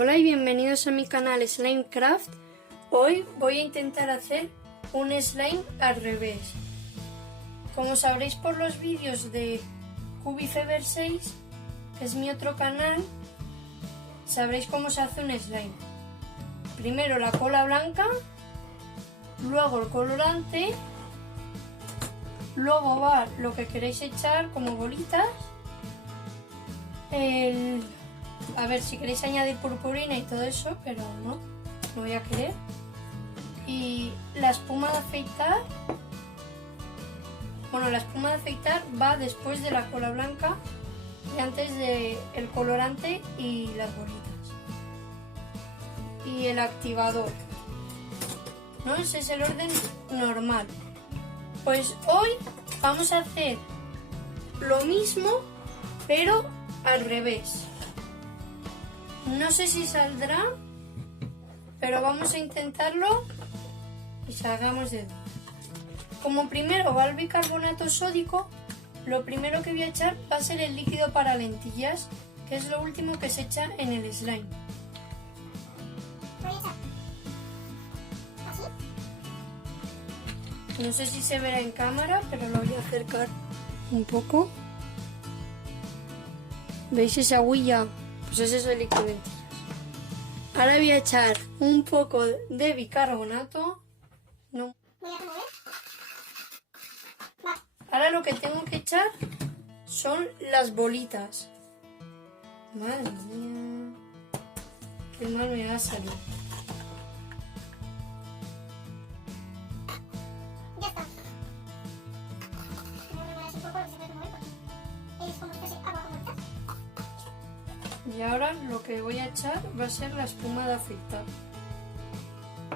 Hola y bienvenidos a mi canal Slimecraft. Hoy voy a intentar hacer un slime al revés. Como sabréis por los vídeos de Cubifeber 6, que es mi otro canal, sabréis cómo se hace un slime. Primero la cola blanca, luego el colorante, luego va lo que queréis echar como bolitas, a ver si queréis añadir purpurina y todo eso, pero no voy a querer. Y la espuma de afeitar, bueno, la espuma de afeitar va después de la cola blanca y antes del colorante y las bolitas. Y el activador, ¿no? Ese es el orden normal. Pues hoy vamos a hacer lo mismo, pero al revés. No sé si saldrá, pero vamos a intentarlo y salgamos de duda. Como primero va el bicarbonato sódico, lo primero que voy a echar va a ser el líquido para lentillas, que es lo último que se echa en el slime. No sé si se verá en cámara, pero lo voy a acercar un poco. ¿Veis esa huilla? Pues ese es el líquido de lentillas. Ahora voy a echar un poco de bicarbonato. No. Ahora lo que tengo que echar son las bolitas. Madre mía, qué mal me va a salir. Ya está. Y ahora lo que voy a echar va a ser la espuma de afeitar.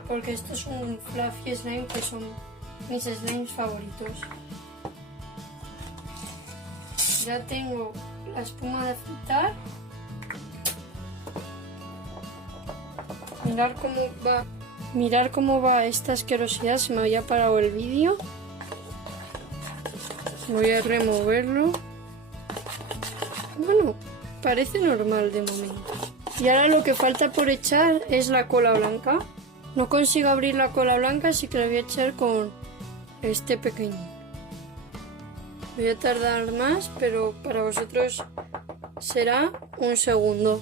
Porque esto es un fluffy slime que son mis slimes favoritos. Ya tengo la espuma de afeitar. Mirar cómo va esta asquerosidad. Se me había parado el vídeo. Voy a removerlo. Bueno, parece normal de momento. Y ahora lo que falta por echar es la cola blanca. No consigo abrir la cola blanca, así que la voy a echar con este pequeñín. Voy a tardar más, pero para vosotros será un segundo.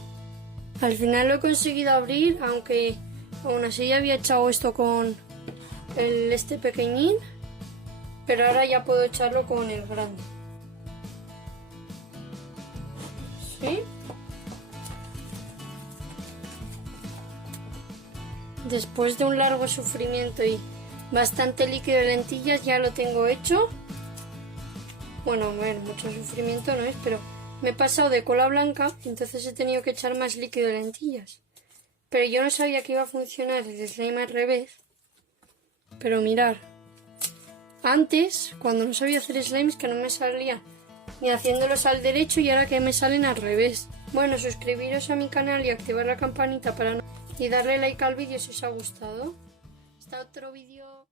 Al final lo he conseguido abrir, aunque aún así ya había echado esto con este pequeñín, pero ahora ya puedo echarlo con el grande. ¿Sí? Después de un largo sufrimiento y bastante líquido de lentillas ya lo tengo hecho. Bueno, a ver, mucho sufrimiento no es, pero me he pasado de cola blanca, entonces he tenido que echar más líquido de lentillas. Pero yo no sabía que iba a funcionar el slime al revés. Pero mirad, antes, cuando no sabía hacer slimes, que no me salía ni haciéndolos al derecho, y ahora que me salen al revés. Bueno, suscribiros a mi canal y activar la campanita y darle like al vídeo si os ha gustado. Hasta otro vídeo.